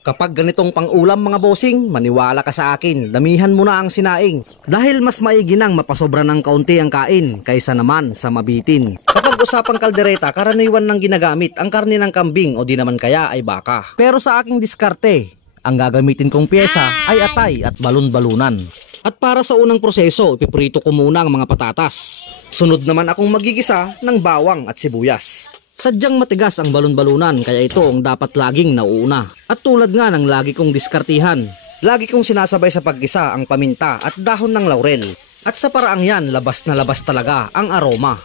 Kapag ganitong pang-ulam mga bossing, maniwala ka sa akin, damihan mo na ang sinaing. Dahil mas maigi nang mapasobra ng kaunti ang kain kaysa naman sa mabitin. Kapag usapang kaldereta, karaniwan nang ginagamit ang karne ng kambing o di naman kaya ay baka. Pero sa aking diskarte, ang gagamitin kong pyesa ay atay at balon-balunan. At para sa unang proseso, ipiprito ko muna ang mga patatas. Sunod naman akong magigisa ng bawang at sibuyas. Sadyang matigas ang balon-balunan kaya ito ang dapat laging nauuna. At tulad nga ng lagi kong diskartihan, lagi kong sinasabay sa paggisa ang paminta at dahon ng laurel. At sa paraang yan, labas na labas talaga ang aroma.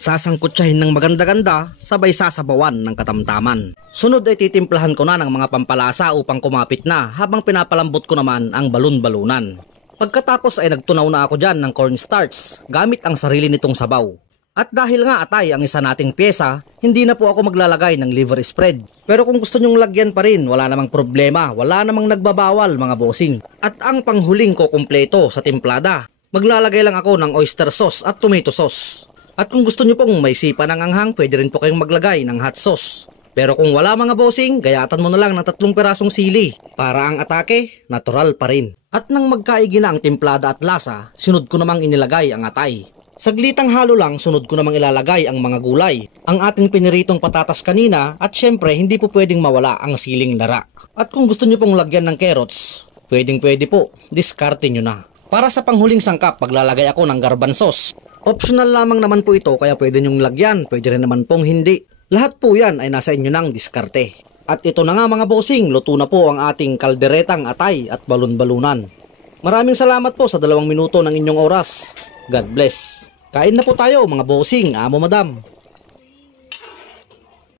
Sasangkutsahin ng maganda-ganda, sabay sasabawan ng katamtaman. Sunod ay titimplahan ko na ng mga pampalasa upang kumapit na habang pinapalambot ko naman ang balon-balunan. Pagkatapos ay nagtunaw na ako dyan ng cornstarch gamit ang sarili nitong sabaw. At dahil nga atay ang isa nating pyesa, hindi na po ako maglalagay ng liver spread. Pero kung gusto nyong lagyan pa rin, wala namang problema, wala namang nagbabawal mga bossing. At ang panghuling ko kumpleto sa timplada, maglalagay lang ako ng oyster sauce at tomato sauce. At kung gusto nyo pong may sipa ng anghang, pwede rin po kayong maglagay ng hot sauce. Pero kung wala mga bossing, gayatan mo na lang ng 3 pirasong sili para ang atake, natural pa rin. At nang magkaigi na ang timplada at lasa, sunod ko namang inilagay ang atay. Saglitang halo lang, sunod ko namang ilalagay ang mga gulay, ang ating piniritong patatas kanina at syempre hindi po pwedeng mawala ang siling lara. At kung gusto nyo pong lagyan ng carrots, pwede po, diskarte nyo na. Para sa panghuling sangkap, maglalagay ako ng garbanzos. Optional lamang naman po ito kaya pwede nyong lagyan, pwede rin naman pong hindi. Lahat po yan ay nasa inyo ng diskarte. At ito na nga mga bossing, luto na po ang ating kalderetang atay at balon-balunan. Maraming salamat po sa 2 minuto ng inyong oras. God bless. Kain na po tayo mga bossing, amo madam.